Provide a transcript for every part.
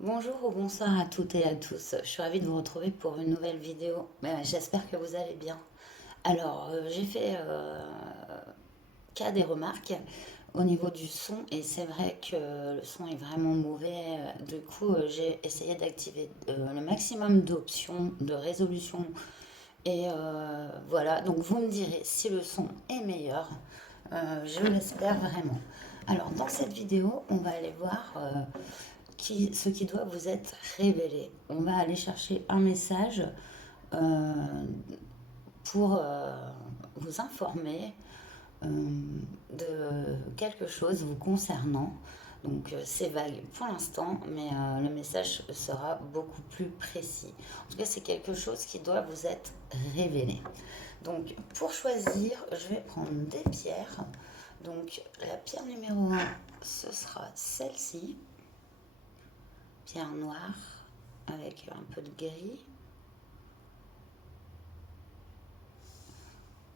Bonjour ou bonsoir à toutes et à tous. Je suis ravie de vous retrouver pour une nouvelle vidéo. J'espère que vous allez bien. Alors, j'ai fait cas des remarques au niveau du son et c'est vrai que le son est vraiment mauvais. Du coup, j'ai essayé d'activer le maximum d'options de résolution et voilà. Donc, vous me direz si le son est meilleur. Je l'espère vraiment. Alors, dans cette vidéo, on va aller voir ce qui doit vous être révélé. On va aller chercher un message euh, pour vous informer de quelque chose vous concernant. Donc c'est vague pour l'instant, mais le message sera beaucoup plus précis. En tout cas, c'est quelque chose qui doit vous être révélé. Donc pour choisir, je vais prendre des pierres. Donc la pierre numéro un, ce sera celle-ci, pierre noire avec un peu de gris.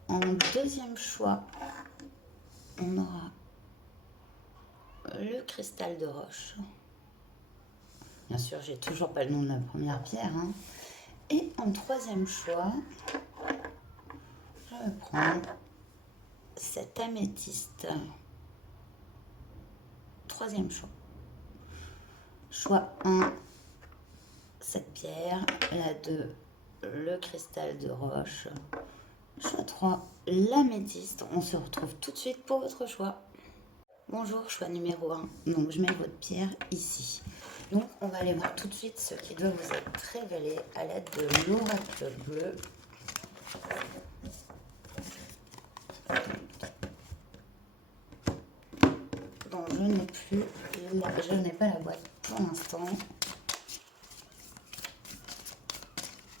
En deuxième choix, on aura le cristal de roche. Bien sûr, j'ai toujours pas le nom de la première pierre, hein. Et en troisième choix, je vais prendre cette améthyste. Troisième choix. Choix 1, cette pierre. La 2, le cristal de roche. Choix 3, l'améthyste. On se retrouve tout de suite pour votre choix. Bonjour, choix numéro 1. Donc, je mets votre pierre ici. Donc, on va aller voir tout de suite ce qui doit vous être révélé à l'aide de l'oracle bleu. Donc, je n'ai pas la boîte pour l'instant.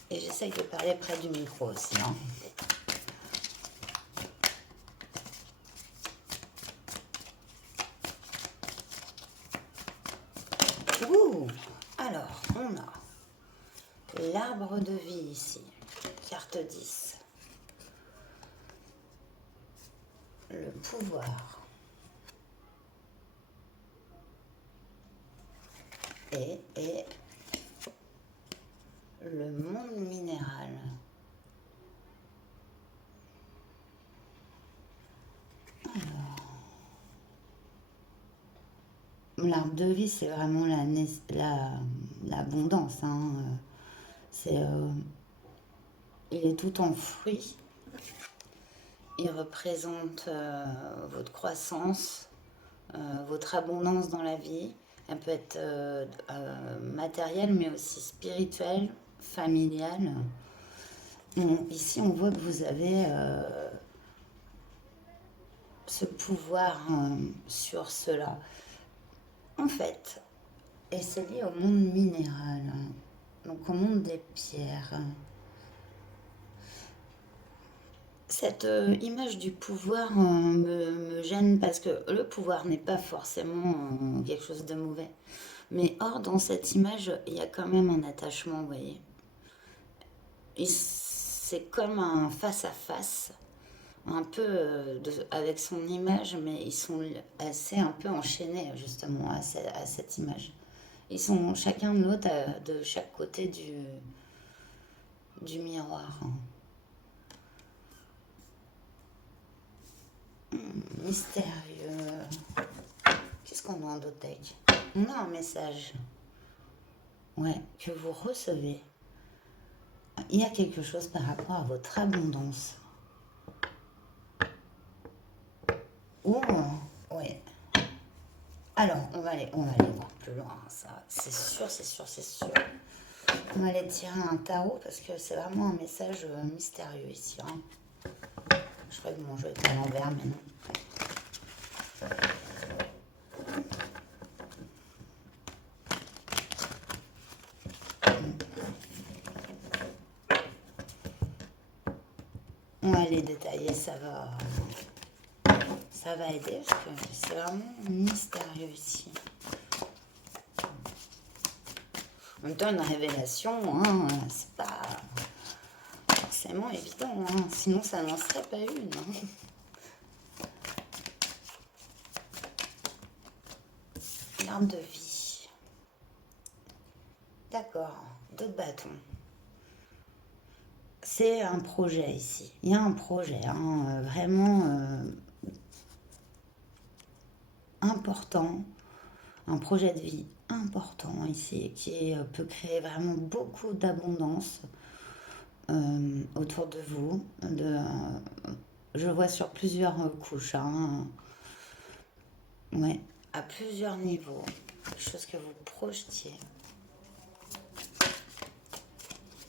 Et j'essaye de parler près du micro aussi, hein. Ouh! Alors, on a l'arbre de vie ici, carte 10. Le pouvoir. Et le monde minéral. L'arbre de vie, c'est vraiment l'abondance, hein. C'est, il est tout en fruits. Il représente votre croissance, votre abondance dans la vie. Elle peut être matérielle, mais aussi spirituelle, familiale. Ici, on voit que vous avez ce pouvoir sur cela. En fait, et c'est lié au monde minéral, donc au monde des pierres. Cette image du pouvoir me gêne parce que le pouvoir n'est pas forcément quelque chose de mauvais. Mais or, dans cette image, il y a quand même un attachement, vous voyez. C'est comme un face-à-face, un peu avec son image, mais ils sont assez un peu enchaînés justement à cette image. Ils sont chacun de l'autre de chaque côté du miroir. Mystérieux. Qu'est-ce qu'on a en dotek? On a un message. Ouais, que vous recevez. Il y a quelque chose par rapport à votre abondance. Oh, ouais. Alors, on va aller voir plus loin, ça. C'est sûr, c'est sûr, c'est sûr. On va aller tirer un tarot parce que c'est vraiment un message mystérieux ici, hein. Je crois que mon jeu est à l'envers, mais non. On va aller détailler, ça va aider parce que c'est vraiment mystérieux ici. En même temps, une révélation, hein, c'est pas forcément évident, hein, sinon ça n'en serait pas une, hein. L'arbre de vie. D'accord. Deux bâtons. C'est un projet ici. Il y a un projet, hein, vraiment important, un projet de vie important ici qui peut créer vraiment beaucoup d'abondance autour de vous. Je vois sur plusieurs couches, hein, ouais, à plusieurs niveaux, quelque chose que vous projetiez.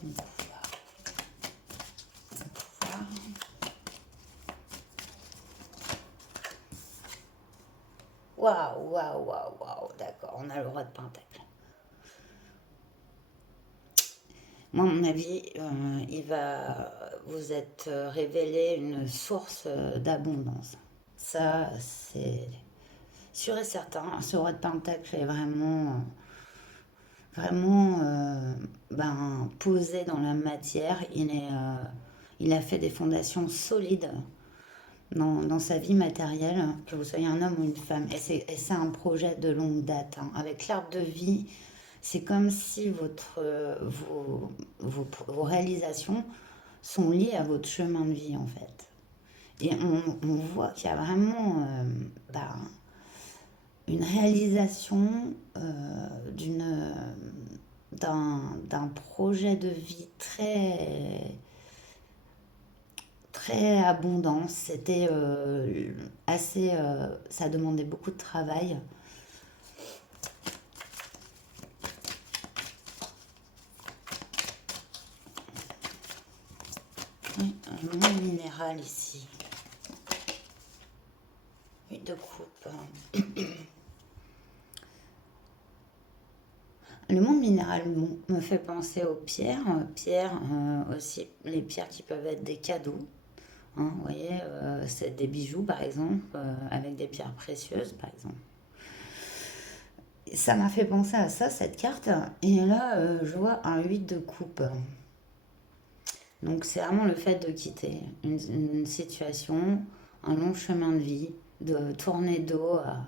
Le pouvoir, le pouvoir. Waouh, waouh, waouh, waouh, d'accord, on a le roi de Pentacle. Moi, à mon avis, il va vous être révélé une source d'abondance. Ça, c'est sûr et certain. Ce roi de Pentacle est vraiment ben, posé dans la matière. Il a fait des fondations solides dans sa vie matérielle, que vous soyez un homme ou une femme. Et c'est un projet de longue date, hein. Avec l'arbre de vie, c'est comme si vos réalisations sont liées à votre chemin de vie, en fait. Et on voit qu'il y a vraiment bah, une réalisation d'un projet de vie très abondant. C'était assez. Ça demandait beaucoup de travail. Oui, un monde minéral ici. Oui, de coupe. Le monde minéral me fait penser aux pierres. Pierres, aussi, les pierres qui peuvent être des cadeaux. Hein, vous voyez, c'est des bijoux par exemple, avec des pierres précieuses par exemple. Ça m'a fait penser à ça, cette carte. Et là, je vois un 8 de coupe. Donc c'est vraiment le fait de quitter une situation, un long chemin de vie, de tourner dos à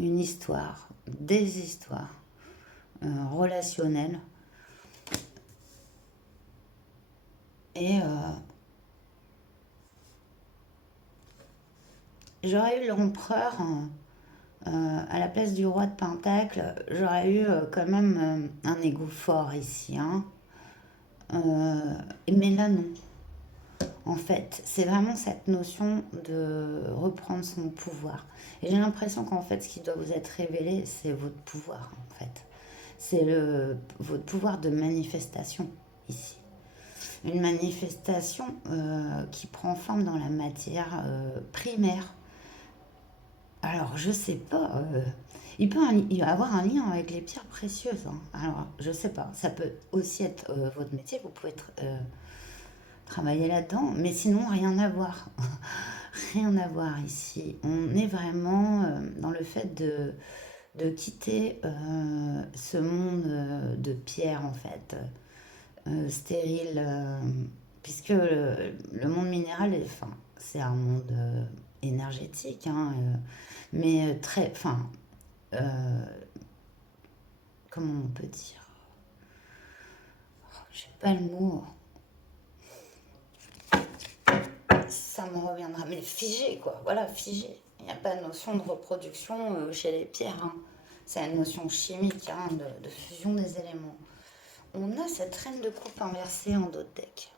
une histoire, des histoires relationnelles. Et j'aurais eu l'empereur à la place du roi de Pentacle. J'aurais eu quand même un égo fort ici, hein. Mais là, non. En fait, c'est vraiment cette notion de reprendre son pouvoir. Et j'ai l'impression qu'en fait, ce qui doit vous être révélé, c'est votre pouvoir, en fait. C'est votre pouvoir de manifestation, ici. Une manifestation qui prend forme dans la matière primaire. Alors, je sais pas. Il va avoir un lien avec les pierres précieuses, hein. Alors, je sais pas. Ça peut aussi être votre métier. Vous pouvez travailler là-dedans. Mais sinon, rien à voir. Rien à voir ici. On est vraiment dans le fait de quitter ce monde de pierre, en fait, stérile. Puisque le monde minéral, enfin, c'est un monde énergétique, hein, mais très. Enfin, euh, comment on peut dire? Je sais pas le mot. Ça me reviendra. Mais figé, quoi. Voilà, figé. Il n'y a pas de notion de reproduction chez les pierres, hein. C'est une notion chimique, hein, de fusion des éléments. On a cette reine de coupe inversée en dos de deck.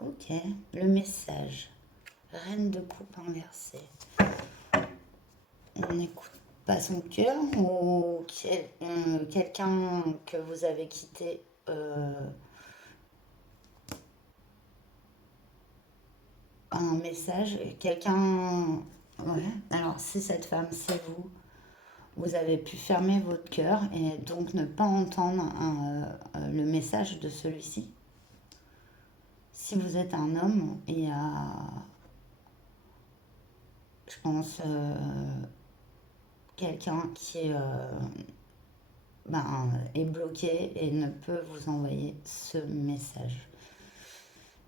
Ok, le message. Reine de coupe inversée. On n'écoute pas son cœur ou quelqu'un que vous avez quitté un message, quelqu'un... Ouais, alors c'est cette femme, c'est vous. Vous avez pu fermer votre cœur et donc ne pas entendre le message de celui-ci. Si vous êtes un homme, il y a, je pense, quelqu'un qui ben, est bloqué et ne peut vous envoyer ce message.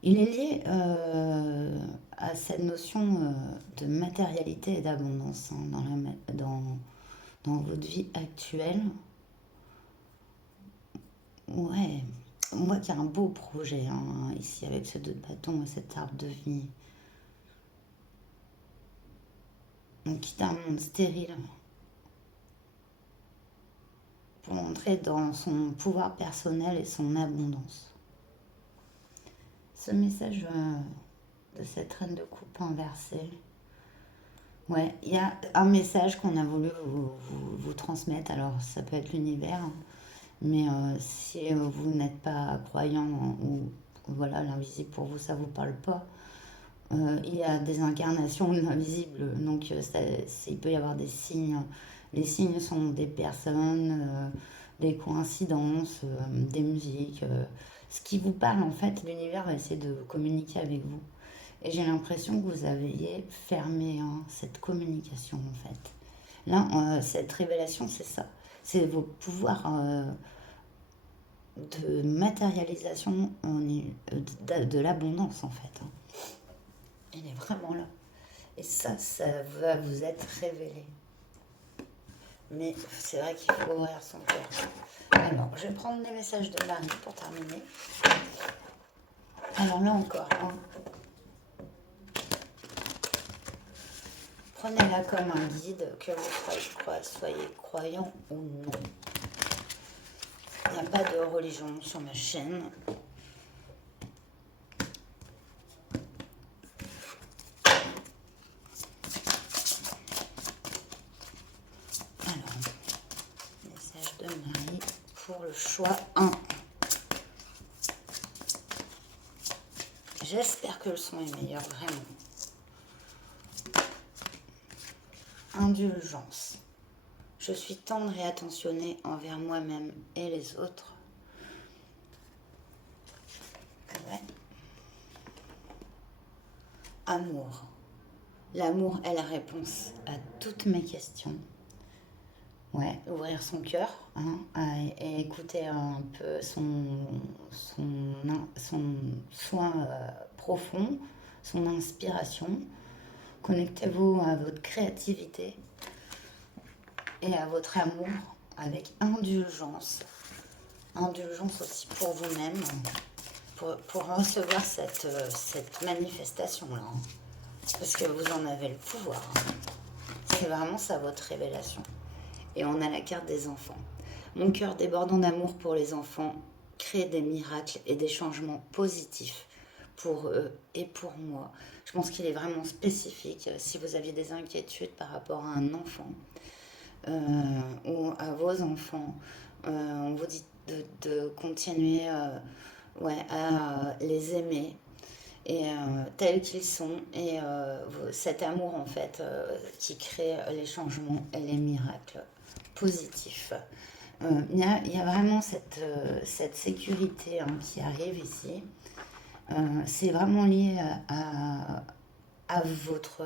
Il est lié à cette notion de matérialité et d'abondance, hein, dans votre vie actuelle. Ouais, on voit qu'il y a un beau projet hein, ici avec ce 2 de bâton et cet arbre de vie. On quitte un monde stérile pour entrer dans son pouvoir personnel et son abondance. Ce message de cette reine de coupe inversée, ouais, il y a un message qu'on a voulu vous transmettre. Alors, ça peut être l'univers, hein, mais si vous n'êtes pas croyant ou voilà, l'invisible pour vous, ça ne vous parle pas, il y a des incarnations de l'invisible, donc il peut y avoir des signes. Les signes sont des personnes, des coïncidences, des musiques. Ce qui vous parle, en fait, l'univers va essayer de communiquer avec vous. Et j'ai l'impression que vous aviez fermé hein, cette communication, en fait. Là, cette révélation, c'est ça. C'est vos pouvoirs de matérialisation de l'abondance, en fait, hein. Il est vraiment là. Et ça va vous être révélé. Mais c'est vrai qu'il faut ouvrir son cœur. Alors, je vais prendre les messages de Marie pour terminer. Alors là encore, hein, prenez-la comme un guide, que vous soyez croyant ou non. Il n'y a pas de religion sur ma chaîne. Alors, message de Marie pour le choix 1. J'espère que le son est meilleur, vraiment. Indulgence. Je suis tendre et attentionnée envers moi-même et les autres. Ouais. Amour. L'amour est la réponse à toutes mes questions. Ouais, ouvrir son cœur hein, et écouter un peu son soin profond, son inspiration. Connectez-vous à votre créativité et à votre amour avec indulgence. Indulgence aussi pour vous-même, pour recevoir cette manifestation-là. Hein. Parce que vous en avez le pouvoir. Hein. C'est vraiment ça votre révélation. Et on a la carte des enfants. Mon cœur débordant d'amour pour les enfants crée des miracles et des changements positifs pour eux et pour moi. Je pense qu'il est vraiment spécifique. Si vous aviez des inquiétudes par rapport à un enfant ou à vos enfants, on vous dit de continuer ouais, à les aimer et tels qu'ils sont et cet amour en fait qui crée les changements et les miracles positifs. Il y a vraiment cette sécurité hein, qui arrive ici. C'est vraiment lié à votre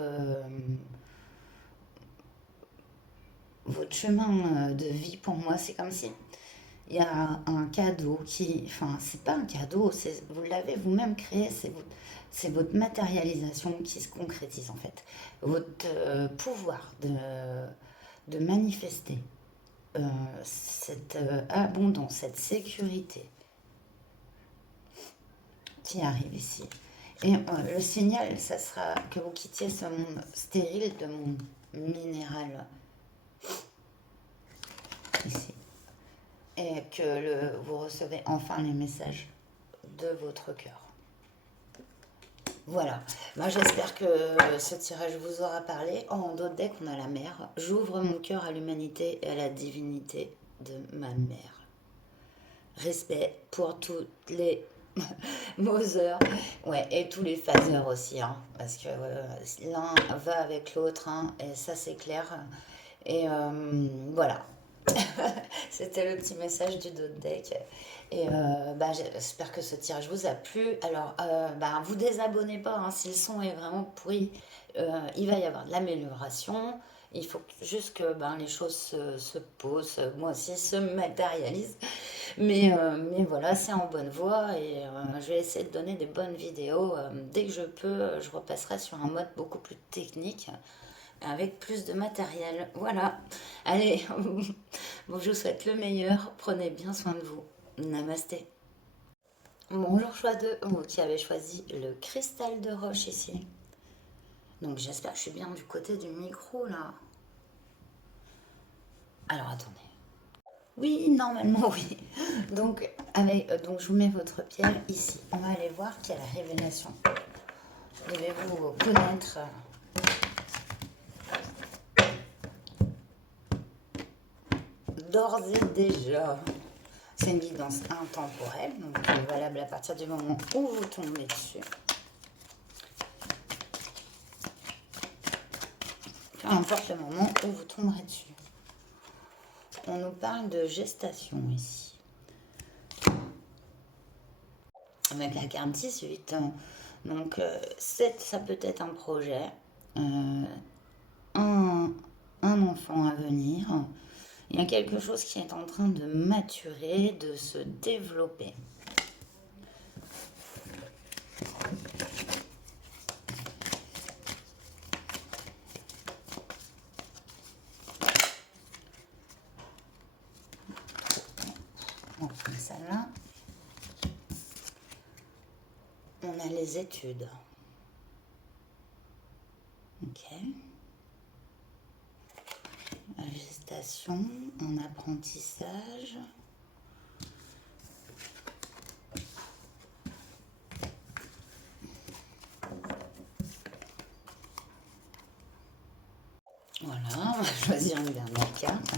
chemin de vie pour moi. C'est comme si il y a un cadeau qui, enfin, c'est pas un cadeau, vous l'avez vous-même créé, c'est votre matérialisation qui se concrétise en fait. Votre pouvoir de manifester cette abondance, cette sécurité qui arrive ici. Et le signal, ça sera que vous quittiez ce monde stérile de monde minéral ici. Et que vous recevez enfin les messages de votre cœur. Voilà. Moi, j'espère que ce tirage vous aura parlé. En d'autres decks, on a la mer. J'ouvre mon cœur à l'humanité et à la divinité de ma mère. Respect pour toutes les Mother, ouais, et tous les phaseurs aussi, hein, parce que l'un va avec l'autre, hein, et ça c'est clair. Et voilà, c'était le petit message du dos de deck. Et bah, j'espère que ce tirage vous a plu. Alors, bah, vous désabonnez pas, hein, si le son est vraiment pourri, il va y avoir de l'amélioration. Il faut juste que ben, les choses se posent, moi aussi, se matérialisent. Mais voilà, c'est en bonne voie et je vais essayer de donner des bonnes vidéos. Dès que je peux, je repasserai sur un mode beaucoup plus technique avec plus de matériel. Voilà. Allez, bon, je vous souhaite le meilleur. Prenez bien soin de vous. Namasté. Bonjour choix 2, vous qui avez choisi le cristal de roche ici. Donc j'espère que je suis bien du côté du micro là. Alors attendez. Oui, normalement oui. Donc, donc je vous mets votre pierre ici. On va aller voir quelle révélation devez-vous connaître. D'ores et déjà. C'est une guidance intemporelle, donc valable à partir du moment où vous tombez dessus. Peu importe le moment où vous tomberez dessus. On nous parle de gestation ici. Avec la carte 18. Donc, ça peut être un projet, un enfant à venir. Il y a quelque chose qui est en train de maturer, de se développer. On prend celle-là. On a les études. Ok. La gestation, un apprentissage. Voilà, on va choisir une dernière carte.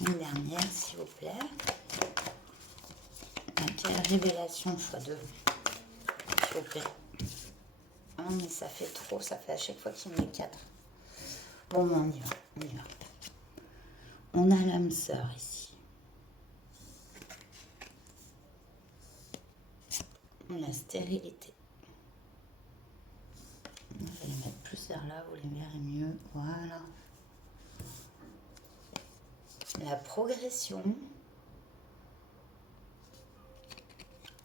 Une dernière, s'il vous plaît. Quelle révélation, choix 2, s'il vous plaît. Ah, mais ça fait trop, ça fait à chaque fois qu'il met 4. Bon, on y va, on y va. On a l'âme sœur ici. La stérilité. Je vais les mettre plus vers là, vous les verrez mieux. Voilà. La progression.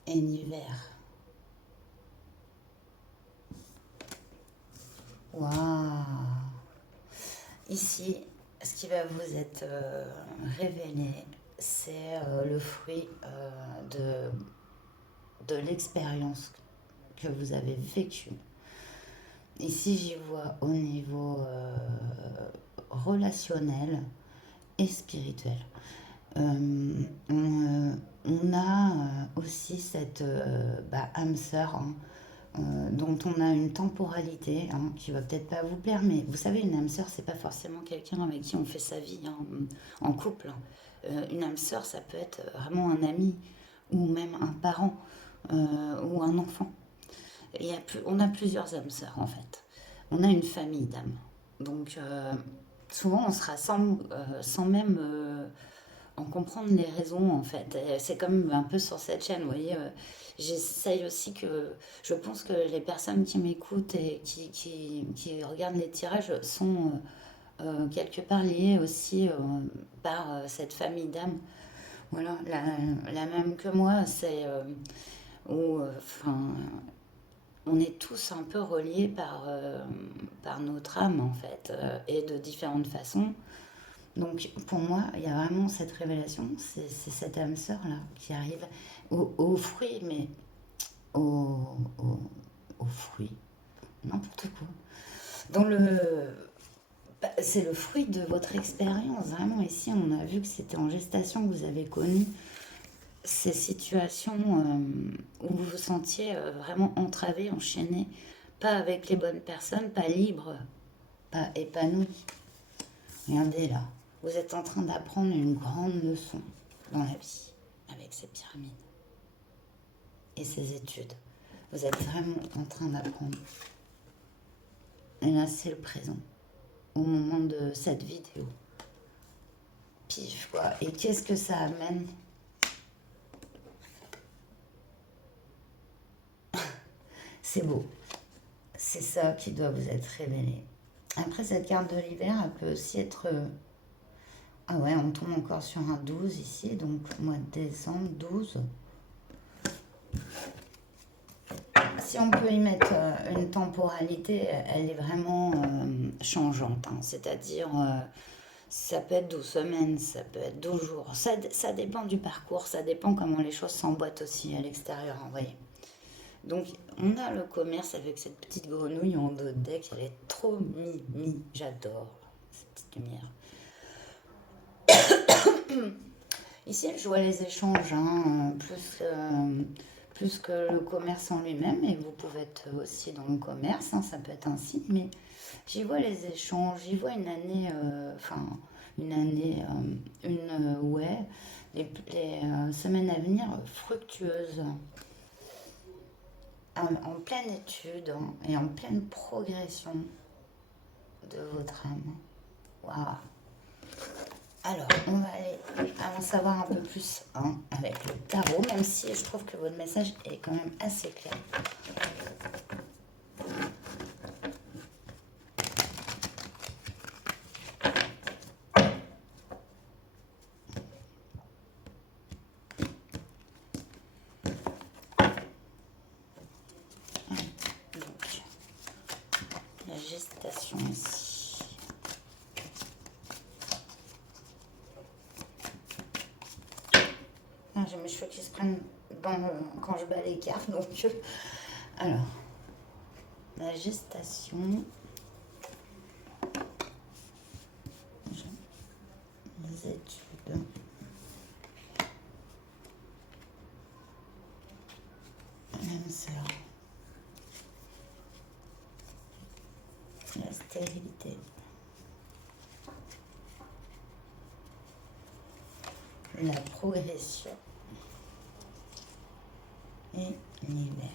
Et l'hiver. Waouh! Ici, ce qui va vous être révélé, c'est le fruit de l'expérience que vous avez vécue. Ici, j'y vois au niveau relationnel et spirituel. On a aussi cette âme sœur, hein, dont on a une temporalité, hein, qui va peut-être pas vous plaire, mais vous savez, une âme sœur, c'est pas forcément quelqu'un avec qui on fait sa vie, hein, en couple. Une âme sœur, ça peut être vraiment un ami ou même un parent ou un enfant. On a plusieurs âmes sœurs en fait. On a une famille d'âmes. Donc souvent on sera sans même en comprendre les raisons en fait. C'est comme un peu sur cette chaîne, vous voyez. J'essaye aussi je pense que les personnes qui m'écoutent et qui regardent les tirages sont quelque part liées aussi par cette famille d'âmes. Voilà, la même que moi, c'est où, enfin, on est tous un peu reliés par notre âme en fait, et de différentes façons. Donc pour moi, il y a vraiment cette révélation, c'est cette âme sœur là qui arrive au fruit, mais au, au, au fruit, n'importe quoi. Dans c'est le fruit de votre expérience, vraiment. Ici, on a vu que c'était en gestation que vous avez connu ces situations où vous vous sentiez vraiment entravé, enchaîné, pas avec les bonnes personnes, pas libre, pas épanoui. Regardez là, vous êtes en train d'apprendre une grande leçon dans la vie avec ces pyramides et ces études. Vous êtes vraiment en train d'apprendre. Et là, c'est le présent, au moment de cette vidéo. Pif, quoi. Et qu'est-ce que ça amène? C'est beau. C'est ça qui doit vous être révélé. Après, cette carte de l'hiver, elle peut aussi être... Ah ouais, on tombe encore sur un 12 ici, donc mois de décembre, 12. Si on peut y mettre une temporalité, elle est vraiment changeante. Hein. C'est-à-dire, Ça peut être 12 semaines, ça peut être 12 jours. Ça dépend du parcours, ça dépend comment les choses s'emboîtent aussi à l'extérieur, vous voyez. Donc, on a le commerce avec cette petite grenouille en dos de deck. Elle est trop mimi. J'adore cette petite lumière. Ici, je vois les échanges, hein, plus que le commerce en lui-même. Et vous pouvez être aussi dans le commerce, hein, ça peut être un signe. Mais j'y vois les échanges, j'y vois une année, une année, ouais, les semaines à venir fructueuses, en pleine étude, hein, et en pleine progression de votre âme. Waouh! Alors, on va aller en savoir un peu plus, hein, avec le tarot, même si je trouve que votre message est quand même assez clair. Donc, la gestation ici. Ah, j'ai mes cheveux qui se prennent quand je bats les cartes, donc... alors, la gestation... les études... même sœur... la stérilité... la progression et l'hiver.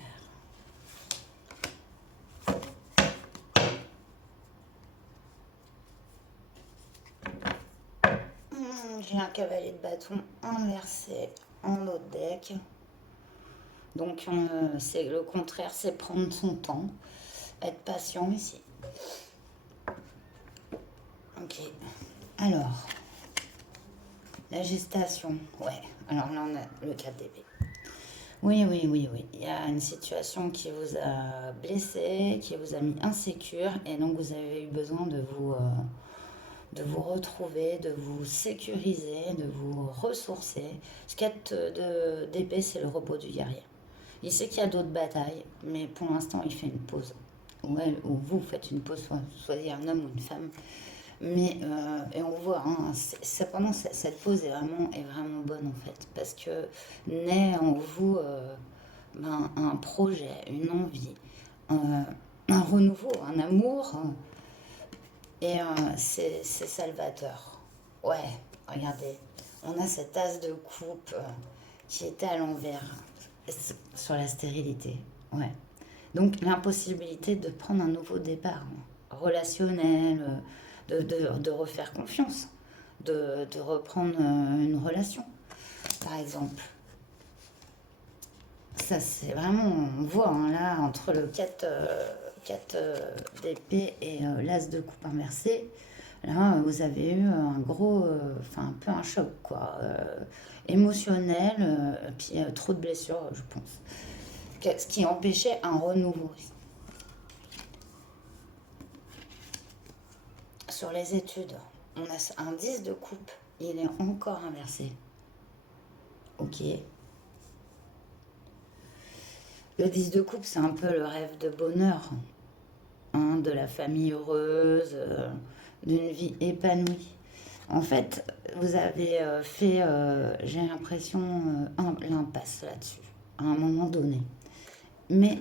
J'ai un cavalier de bâton inversé en haut de deck. Donc c'est le contraire, c'est prendre son temps, être patient ici. Ok. Alors, la gestation. Ouais. Alors là, on a le 4 d'épée. Oui, oui, oui, oui. Il y a une situation qui vous a blessé, qui vous a mis insécure, et donc vous avez eu besoin de vous retrouver, de vous sécuriser, de vous ressourcer. Ce 4 d'épée, c'est le repos du guerrier. Il sait qu'il y a d'autres batailles, mais pour l'instant, il fait une pause. Ou elle, ou vous faites une pause, soyez un homme ou une femme. Mais, et on voit, hein, cependant, cette pause est vraiment bonne en fait, parce que naît en vous un projet, une envie, un renouveau, un amour, et c'est salvateur. Ouais, regardez, on a cette as de coupe qui était à l'envers sur la stérilité. Ouais. Donc l'impossibilité de prendre un nouveau départ, hein, relationnel, de refaire confiance, de reprendre une relation, par exemple. Ça, c'est vraiment, on voit, hein, là, entre le 4 d'épée et l'as de coupe inversé, là, vous avez eu un gros, enfin, un peu un choc, quoi, émotionnel, puis trop de blessures, je pense. Ce qui empêchait un renouveau. Sur les études, on a un 10 de coupe, il est encore inversé. Ok. Le 10 de coupe, c'est un peu le rêve de bonheur, hein, de la famille heureuse, d'une vie épanouie. En fait, vous avez fait, j'ai l'impression, l'impasse là-dessus, à un moment donné. Mais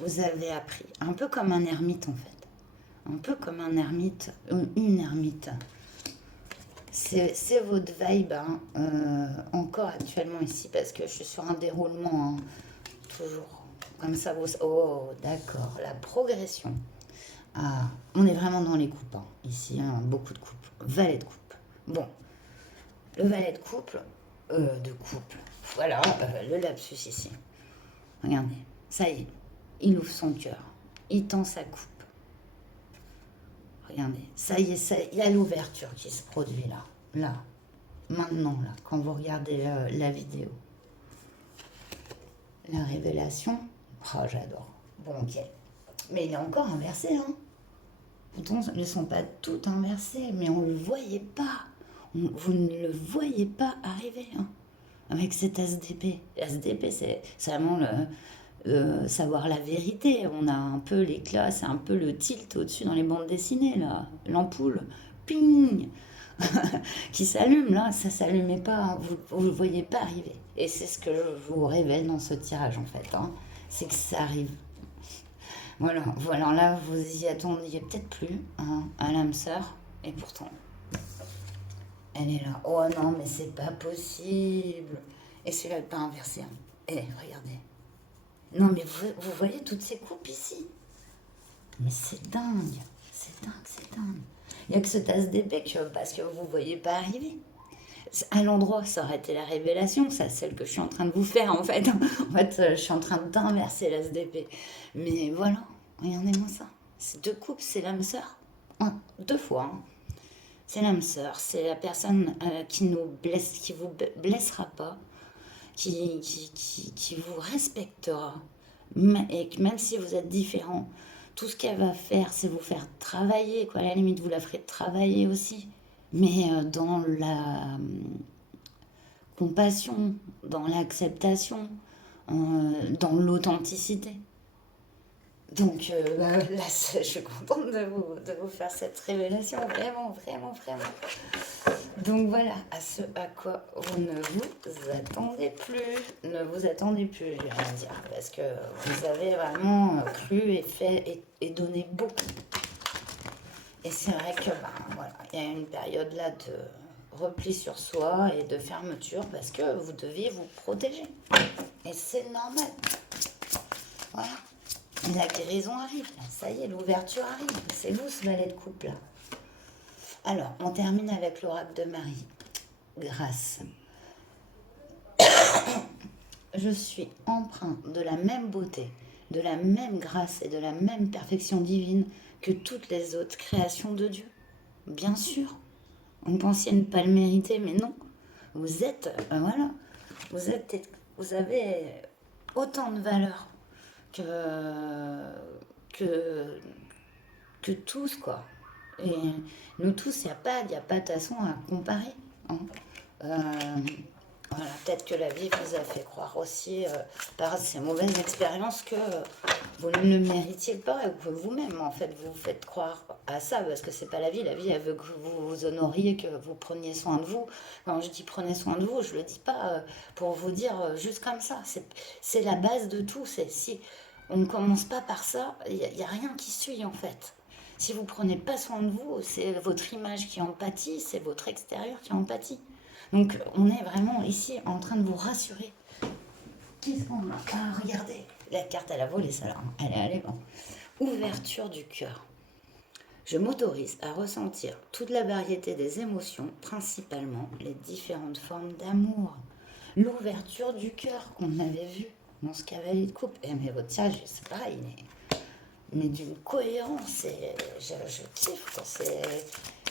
vous avez appris, un peu comme un ermite en fait. Un peu comme un ermite, une ermite. C'est votre vibe, hein, encore actuellement ici, parce que je suis sur un déroulement, hein, toujours. Comme ça, vous... Oh, d'accord, la progression. Ah, on est vraiment dans les coupes, hein, ici, hein, beaucoup de coupes. Valet de coupe. Bon, le valet de couple. Voilà, le lapsus ici. Regardez, ça y est, il ouvre son cœur. Il tend sa coupe. Regardez, ça y est, il y a l'ouverture qui se produit là. Là, maintenant, là, quand vous regardez la vidéo. La révélation. Oh, j'adore. Bon, ok. Mais il est encore inversé, hein. boutons ne sont pas tout inversés, mais on ne le voyait pas. Vous ne le voyez pas arriver, hein, avec cet SDP. SDP, c'est vraiment savoir la vérité. On a un peu l'éclat, c'est un peu le tilt au-dessus dans les bandes dessinées, là. L'ampoule, ping, qui s'allume, là, ça s'allumait pas, hein. Vous ne le voyez pas arriver. Et c'est ce que je vous révèle dans ce tirage, en fait, hein. C'est que ça arrive. Voilà, voilà, là, vous y attendiez peut-être plus, hein, à l'âme sœur. Et pourtant, elle est là. Oh non, mais c'est pas possible. Et celui-là n'est pas inversé, hein. Eh, regardez. Non, mais vous voyez toutes ces coupes ici. Mais c'est dingue. C'est dingue, c'est dingue. Il n'y a que ce tasse d'épée parce que vous ne voyez pas arriver. À l'endroit, ça aurait été la révélation, ça, celle que je suis en train de vous faire en fait. En fait, je suis en train d'inverser l'as d'épée. Mais voilà, regardez-moi ça. Ces deux coupes, c'est l'âme sœur. Deux fois, hein. C'est l'âme sœur, c'est la personne qui nous blesse, qui vous blessera pas, qui vous respectera. Et que même si vous êtes différent, tout ce qu'elle va faire, c'est vous faire travailler, quoi. À la limite, vous la ferez travailler aussi. Mais dans la compassion, dans l'acceptation, dans l'authenticité. Donc là, je suis contente de vous faire cette révélation, vraiment, vraiment, vraiment. Donc voilà, à ce à quoi vous ne vous attendez plus. Ne vous attendez plus, je vais rien dire, parce que vous avez vraiment cru et fait et donné beaucoup. Et c'est vrai que voilà, il y a une période là de repli sur soi et de fermeture parce que vous deviez vous protéger. Et c'est normal. Voilà. Et la guérison arrive. Ça y est, l'ouverture arrive. C'est vous ce valet de coupe là. Alors, on termine avec l'oracle de Marie. Grâce. Je suis empreint de la même beauté, de la même grâce et de la même perfection divine que toutes les autres créations de Dieu. Bien sûr. Vous pensiez ne pas le mériter, mais non. Vous êtes, voilà, vous avez autant de valeur que, que, que tous, quoi. Et nous tous, il y a pas de façon à comparer, hein. Euh, voilà, peut-être que la vie vous a fait croire aussi, par ces mauvaises expériences, que vous ne le méritiez pas, et que vous-même, en fait, vous faites croire à ça, parce que c'est pas la vie. La vie, elle veut que vous vous honoriez, que vous preniez soin de vous. Quand je dis prenez soin de vous, je le dis pas pour vous dire juste comme ça. C'est la base de tout. C'est si on ne commence pas par ça, il y a rien qui suit, en fait. Si vous prenez pas soin de vous, c'est votre image qui en pâtit, c'est votre extérieur qui en pâtit. Donc on est vraiment ici en train de vous rassurer. Qu'est-ce qu'on a? Ah, regardez, la carte elle a volé ça là. Elle est bon. Ouverture du cœur. Je m'autorise à ressentir toute la variété des émotions, principalement les différentes formes d'amour. L'ouverture du cœur qu'on avait vu dans ce cavalier de coupe. Mais votre tirage, c'est pareil, mais d'une cohérence, et je kiffe, quoi.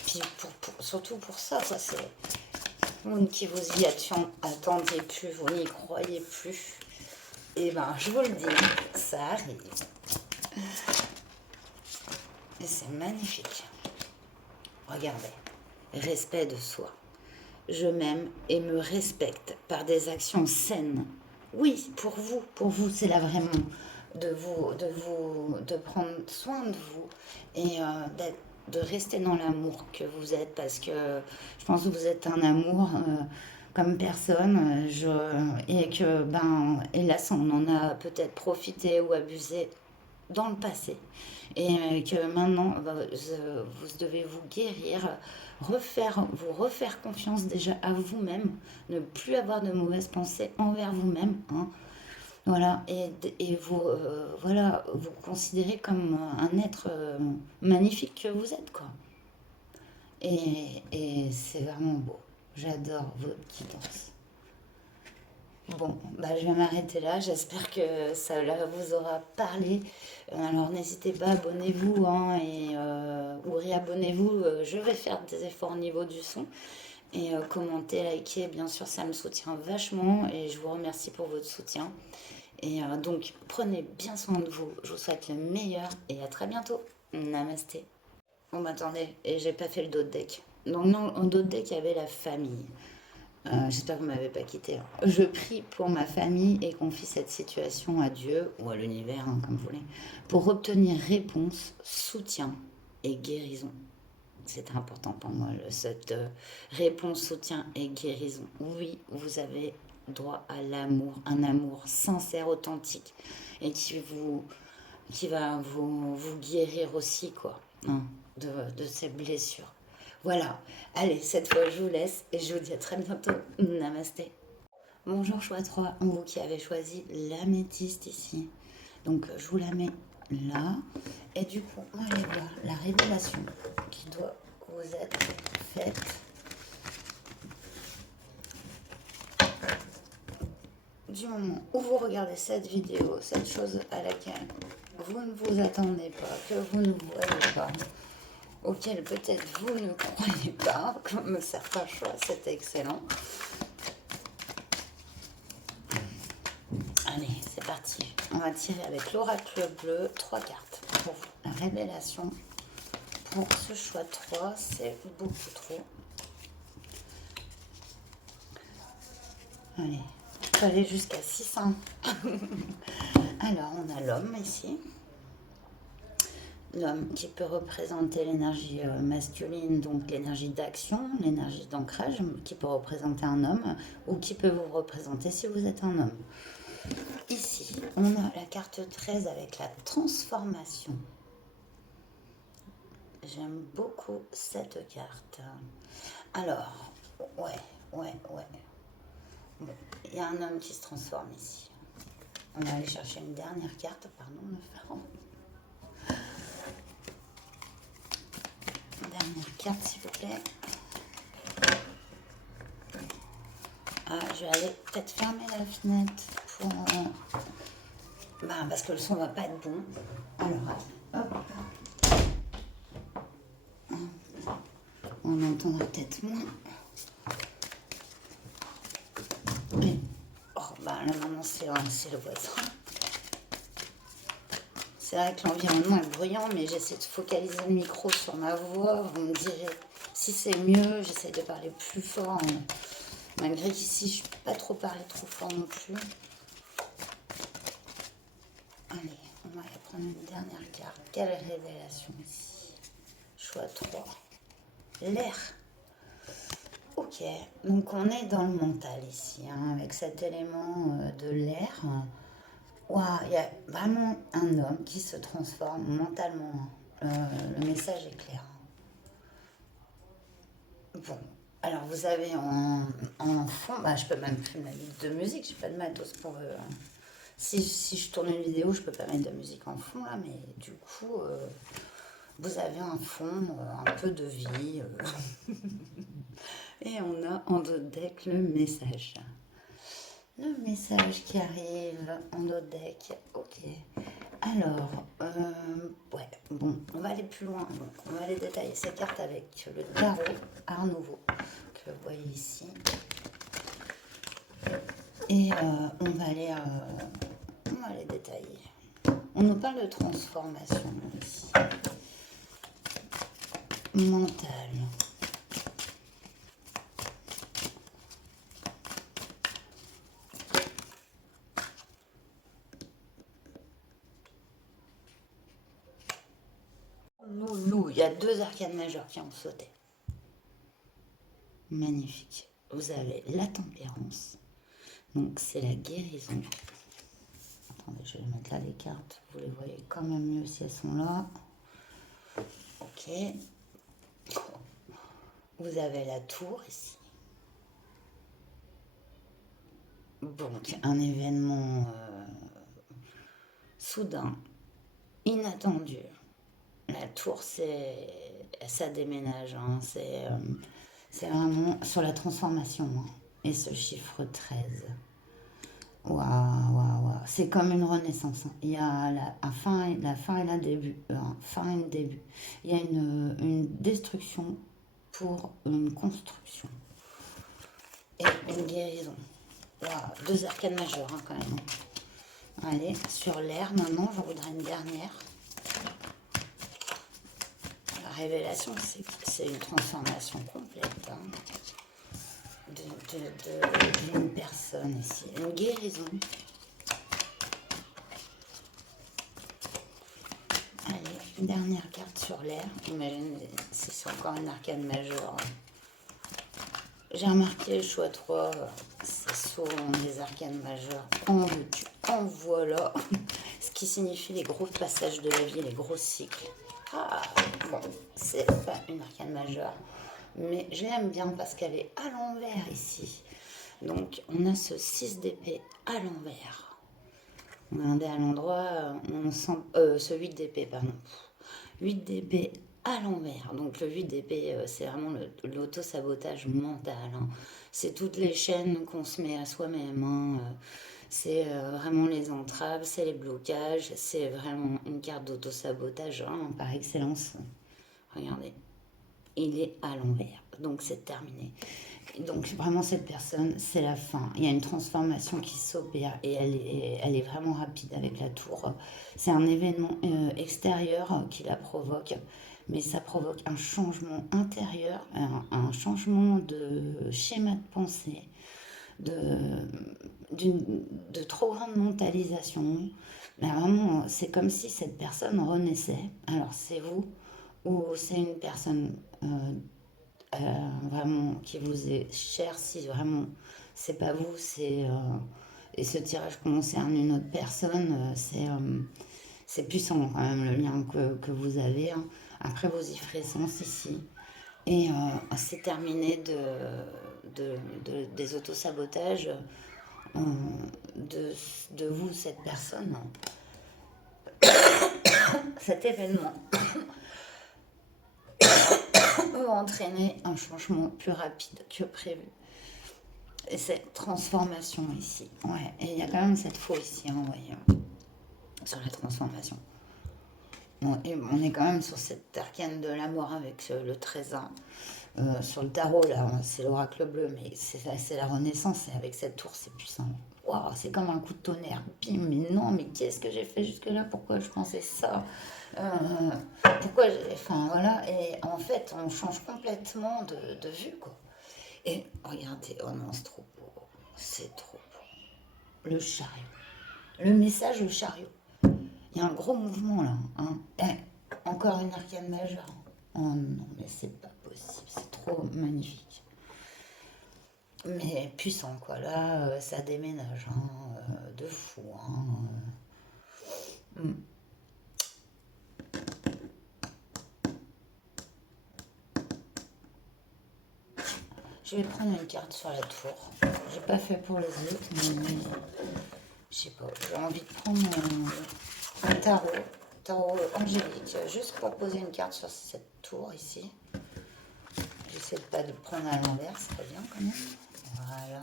Puis surtout pour ça, quoi. C'est vous qui vous y attendiez plus, vous n'y croyez plus. Et ben, je vous le dis, ça arrive. Et c'est magnifique. Regardez, respect de soi. Je m'aime et me respecte par des actions saines. Oui, pour vous, c'est là vraiment de prendre soin de vous et de rester dans l'amour que vous êtes, parce que je pense que vous êtes un amour comme personne, et que hélas on en a peut-être profité ou abusé dans le passé, et que maintenant vous devez vous guérir, vous refaire confiance déjà à vous-même, ne plus avoir de mauvaises pensées envers vous-même, hein. Voilà, et vous, voilà, vous considérez comme un être magnifique que vous êtes, quoi. Et c'est vraiment beau. J'adore votre guidance. Bon, je vais m'arrêter là. J'espère que ça vous aura parlé. Alors n'hésitez pas, abonnez-vous, hein, ou réabonnez-vous. Je vais faire des efforts au niveau du son. Et commentez, likez, bien sûr, ça me soutient vachement. Et je vous remercie pour votre soutien. Et donc, prenez bien soin de vous. Je vous souhaite le meilleur et à très bientôt. Namasté. On m'attendait et j'ai pas fait le dos de deck. Donc non, en dos de deck, il y avait la famille. J'espère que vous m'avez pas quitté, hein. Je prie pour ma famille et confie cette situation à Dieu ou à l'univers, hein, comme vous voulez, pour obtenir réponse, soutien et guérison. C'est important pour moi, cette réponse, soutien et guérison. Oui, vous avez droit à l'amour, un amour sincère, authentique et qui va vous guérir aussi, quoi, hein, de ces blessures. Voilà. Allez, cette fois, je vous laisse et je vous dis à très bientôt. Namasté. Bonjour, choix 3, vous qui avez choisi l'améthyste ici. Donc, je vous la mets là. Et du coup, on va aller voir la révélation qui doit vous être faite du moment où vous regardez cette vidéo, cette chose à laquelle vous ne vous attendez pas, que vous ne voyez pas, auquel peut-être vous ne croyez pas, comme certains choix, c'est excellent. Allez, c'est parti. On va tirer avec l'oracle bleu 3 cartes pour vous. La révélation pour ce choix 3, c'est beaucoup trop. Allez, on peut aller jusqu'à 600. Alors, on a l'homme ici. L'homme qui peut représenter l'énergie masculine, donc l'énergie d'action, l'énergie d'ancrage, qui peut représenter un homme, ou qui peut vous représenter si vous êtes un homme. Ici, on a la carte 13 avec la transformation. J'aime beaucoup cette carte. Alors, ouais. Bon, il y a un homme qui se transforme ici. On va aller chercher une dernière carte, pardon, le pharaon. Dernière carte, s'il vous plaît. Ah, je vais aller peut-être fermer la fenêtre pour... parce que le son va pas être bon. Alors, hop. On entendra peut-être moins. Et... oh, là maintenant c'est le voisin. C'est vrai que l'environnement est bruyant, mais j'essaie de focaliser le micro sur ma voix. Vous me direz si c'est mieux. J'essaie de parler plus fort, malgré qu'ici je ne peux pas trop parler trop fort non plus. Allez, on va aller prendre une dernière carte. Quelle révélation ici? Choix 3. L'air. Ok, donc on est dans le mental ici, hein, avec cet élément de l'air. Wow, il y a vraiment un homme qui se transforme mentalement. Le message est clair. Bon, alors vous avez en fond, je peux même plus mettre de musique, j'ai pas de matos pour... si je tourne une vidéo, je peux pas mettre de musique en fond là, mais du coup, vous avez un fond, un peu de vie. Et on a en dos de deck le message. Le message qui arrive en dos de deck. Ok. Alors, ouais, bon, on va aller plus loin. Donc, on va aller détailler ces cartes avec le tarot Art Nouveau que vous voyez ici. Et on va aller détailler. On nous parle de transformation ici. Mentale. Loup, il y a 2 arcanes majeures qui ont sauté. Magnifique. Vous avez la tempérance. Donc c'est la guérison. Attendez, je vais mettre là les cartes. Vous les voyez quand même mieux si elles sont là. Ok. Vous avez la tour ici. Donc un événement soudain, inattendu. La tour, ça déménage. Hein. C'est vraiment sur la transformation. Hein. Et ce chiffre 13. Waouh. C'est comme une renaissance. Hein. Il y a la fin et le début. Fin et le début. Il y a une destruction pour une construction. Et une guérison. Waouh, 2 arcanes majeures hein, quand même. Allez, sur l'air maintenant, j'en voudrais une dernière. La révélation, c'est que c'est une transformation complète hein, d'une personne ici. Une guérison. Allez, une dernière carte sur l'air. Imagine si c'est encore un arcane majeur. J'ai remarqué le choix 3, c'est souvent des arcanes majeurs. En veux-tu, en voilà. Ce qui signifie les gros passages de la vie, les gros cycles. Ah, bon, c'est pas une arcane majeure. Mais je l'aime bien parce qu'elle est à l'envers ici. Donc, on a ce 6 d'épée à l'envers. Regardez à l'endroit, on sent... ce 8 d'épée, pardon. 8 d'épée à l'envers. Donc le 8 d'épée, c'est vraiment l'auto-sabotage mental. Hein. C'est toutes les chaînes qu'on se met à soi-même. Hein. C'est vraiment les entraves, c'est les blocages. C'est vraiment une carte d'auto-sabotage hein, par excellence. Regardez, il est à l'envers. Donc c'est terminé. Donc vraiment cette personne, c'est la fin. Il y a une transformation qui s'opère et elle est vraiment rapide avec la tour. C'est un événement extérieur qui la provoque, mais ça provoque un changement intérieur, un changement de schéma de pensée, de, de trop grande mentalisation. Mais vraiment, c'est comme si cette personne renaissait. Alors c'est vous ou c'est une personne vraiment qui vous est cher, si vraiment c'est pas vous, c'est et ce tirage concerne une autre personne, c'est puissant quand même le lien que vous avez. Hein. Après vous y ferez sens ici. Et c'est terminé des autosabotages de vous, cette personne. Cet événement peut entraîner un changement plus rapide que prévu. Et cette transformation ici. Ouais, et il y a quand même cette faux ici, hein, ouais, sur la transformation. Bon, et on est quand même sur cette arcane de la mort avec le 13 ans. Sur le tarot, là, hein, c'est l'oracle bleu, mais c'est la renaissance, et avec cette tour, c'est puissant. Waouh, c'est comme un coup de tonnerre. Bim, mais non, mais qu'est-ce que j'ai fait jusque-là? Pourquoi je pensais ça? Pourquoi j'ai... Enfin, voilà, et en fait, on change complètement de vue, quoi. Et regardez, oh non, c'est trop beau. C'est trop beau. Le chariot. Le message au chariot. Il y a un gros mouvement là. Hein. Encore une arcane majeure. Oh non, mais c'est pas possible. C'est trop magnifique. Mais puissant quoi. Là, ça déménage. Hein, de fou. Hein. Mm. Je vais prendre une carte sur la tour. J'ai pas fait pour les autres, mais je sais pas. J'ai envie de prendre un tarot angélique, juste pour poser une carte sur cette tour ici. J'essaie de pas de prendre à l'envers, c'est pas bien quand même. Voilà.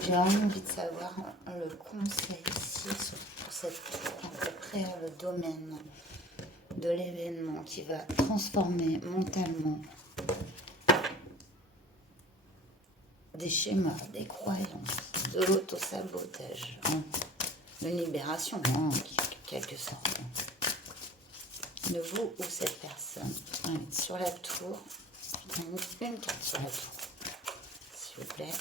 J'ai vraiment envie de savoir le conseil ici pour cette tour, à peu près le domaine de l'événement qui va transformer mentalement des schémas, des croyances, de l'auto-sabotage, hein, de libération, hein, en quelque sorte. De vous ou cette personne. Ouais, sur la tour, une carte sur la tour, s'il vous plaît.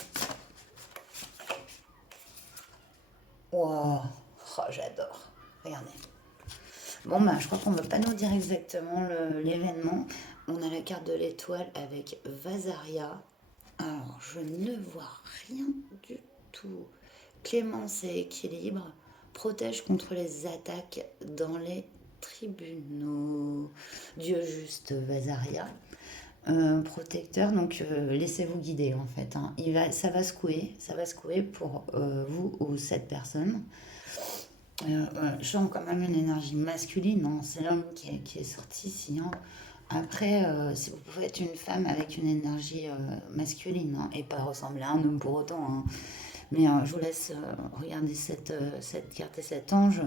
Wow, oh, j'adore. Regardez. Bon, bah, je crois qu'on ne va pas nous dire exactement l'événement. On a la carte de l'étoile avec Vazaria. Alors, je ne vois rien du tout. Clémence et équilibre. Protège contre les attaques dans les tribunaux. Dieu juste, Vazaria. Protecteur, donc laissez-vous guider en fait. Hein. Ça va secouer pour vous ou cette personne. Je sens quand même une énergie masculine, hein. C'est l'homme qui est sorti ici. Hein. Après, vous pouvez être une femme avec une énergie masculine hein, et pas ressembler à un homme pour autant. Hein. Mais je vous laisse regarder cette carte et cet ange.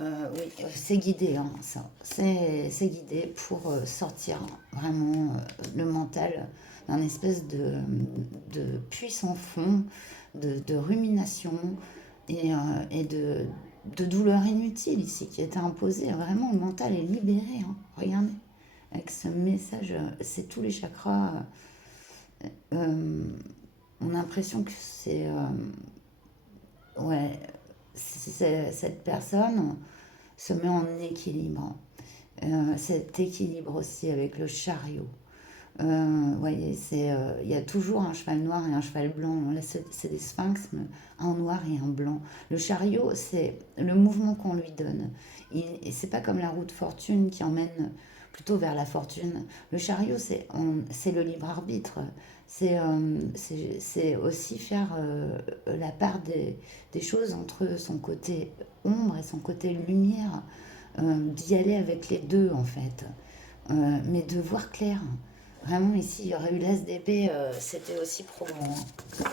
Oui, c'est guidé, hein, ça. C'est guidé pour sortir vraiment le mental d'un espèce de puissant fond, de rumination et de douleur inutile ici qui est imposée. Vraiment, le mental est libéré. Hein. Regardez. avec ce message. C'est tous les chakras. euh, on a l'impression que ouais, cette personne se met en équilibre. Cet équilibre aussi avec le chariot. Voyez, il y a toujours un cheval noir et un cheval blanc. Là, c'est des sphinx, mais un noir et un blanc. Le chariot, c'est le mouvement qu'on lui donne. Et c'est pas comme la roue de fortune qui emmène plutôt vers la fortune. Le chariot, c'est le libre arbitre. C'est aussi faire la part des choses entre son côté ombre et son côté lumière. D'y aller avec les deux, en fait. Mais de voir clair. Vraiment, ici, il y aurait eu l'as d'épée, c'était aussi probant, hein.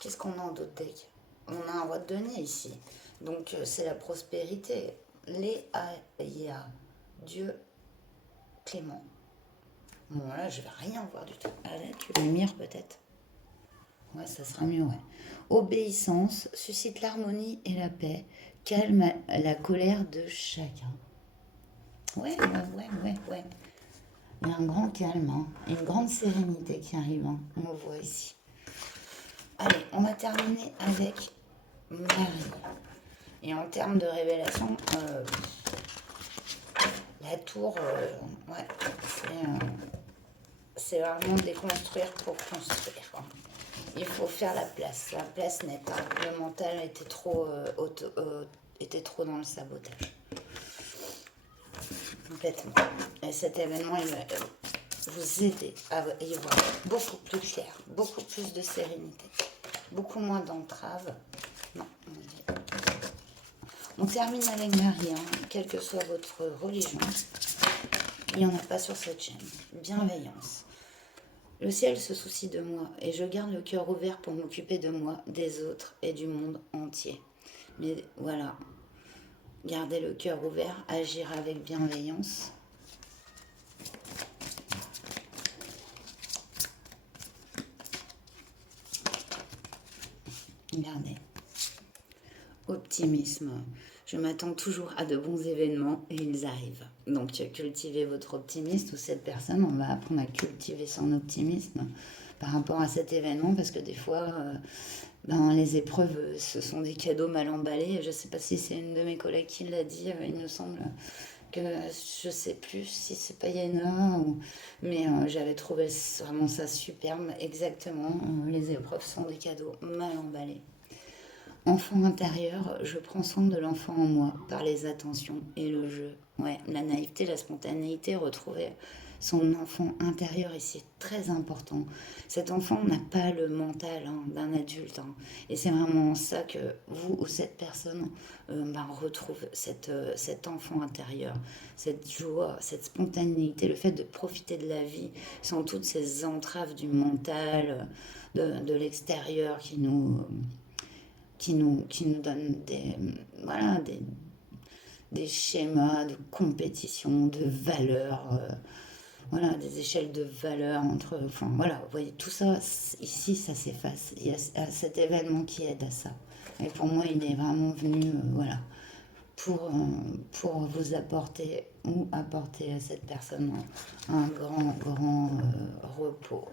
Qu'est-ce qu'on a en d'autres decks? On a un roi de denier ici. Donc, c'est la prospérité. Léa, Dieu Clément. Bon, là, je vais rien voir du tout. Allez, tu lumière peut-être. Ouais, ça sera mieux, ouais. Obéissance, suscite l'harmonie et la paix, calme la colère de chacun. Ouais, ouais, ouais, ouais, ouais. Il y a un grand calme, hein, et une grande sérénité qui arrive, hein. On le voit ici. Allez, on va terminer avec Marie. Et en termes de révélation, la tour, ouais, c'est vraiment déconstruire pour construire, hein. Il faut faire la place nette, hein. Le mental était trop dans le sabotage. Complètement. Et cet événement, il va vous aider à y voir beaucoup plus clair, beaucoup plus de sérénité, beaucoup moins d'entraves. Non, on termine avec Marie, hein, quelle que soit votre religion. Il n'y en a pas sur cette chaîne. Bienveillance. Le ciel se soucie de moi et je garde le cœur ouvert pour m'occuper de moi, des autres et du monde entier. Mais voilà, garder le cœur ouvert, agir avec bienveillance. Regardez. Optimisme. Je m'attends toujours à de bons événements et ils arrivent. Donc cultivez votre optimisme ou cette personne, on va apprendre à cultiver son optimisme par rapport à cet événement parce que des fois, les épreuves, ce sont des cadeaux mal emballés. Je ne sais pas si c'est une de mes collègues qui l'a dit, il me semble que je sais plus si c'est pas Yana mais j'avais trouvé vraiment ça superbe. Exactement, les épreuves sont des cadeaux mal emballés. Enfant intérieur, je prends soin de l'enfant en moi par les attentions et le jeu. Ouais, la naïveté, la spontanéité, retrouver son enfant intérieur ici est très important. Cet enfant n'a pas le mental, hein, d'un adulte, hein. Et c'est vraiment ça que vous ou cette personne retrouve cet enfant intérieur, cette joie, cette spontanéité, le fait de profiter de la vie sans toutes ces entraves du mental, de l'extérieur qui nous donne voilà, des schémas de compétition, de valeurs, voilà, des échelles de valeurs entre. Enfin, voilà, vous voyez, tout ça, ici, ça s'efface. Il y a cet événement qui aide à ça. Et pour moi, il est vraiment venu, voilà, pour vous apporter ou apporter à cette personne un grand, grand repos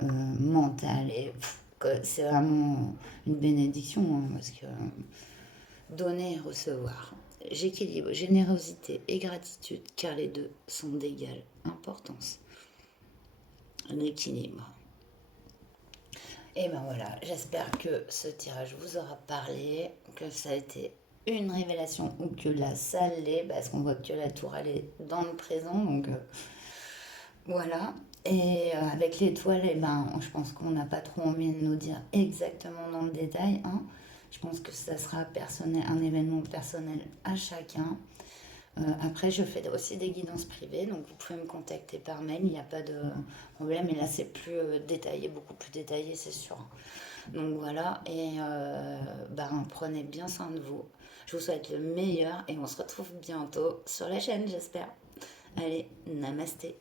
mental. Et c'est vraiment une bénédiction, hein, parce que donner et recevoir. J'équilibre générosité et gratitude car les deux sont d'égale importance. L'équilibre. Et ben voilà, j'espère que ce tirage vous aura parlé, que ça a été une révélation ou que là ça l'est, parce qu'on voit que la tour elle est dans le présent, donc voilà. Et avec l'étoile, eh ben, je pense qu'on n'a pas trop envie de nous dire exactement dans le détail, hein. Je pense que ça sera personnel, un événement personnel à chacun. Après, je fais aussi des guidances privées, donc vous pouvez me contacter par mail, il n'y a pas de problème. Et là, c'est plus détaillé, beaucoup plus détaillé, c'est sûr. Donc voilà, et prenez bien soin de vous. Je vous souhaite le meilleur et on se retrouve bientôt sur la chaîne, j'espère. Allez, namasté.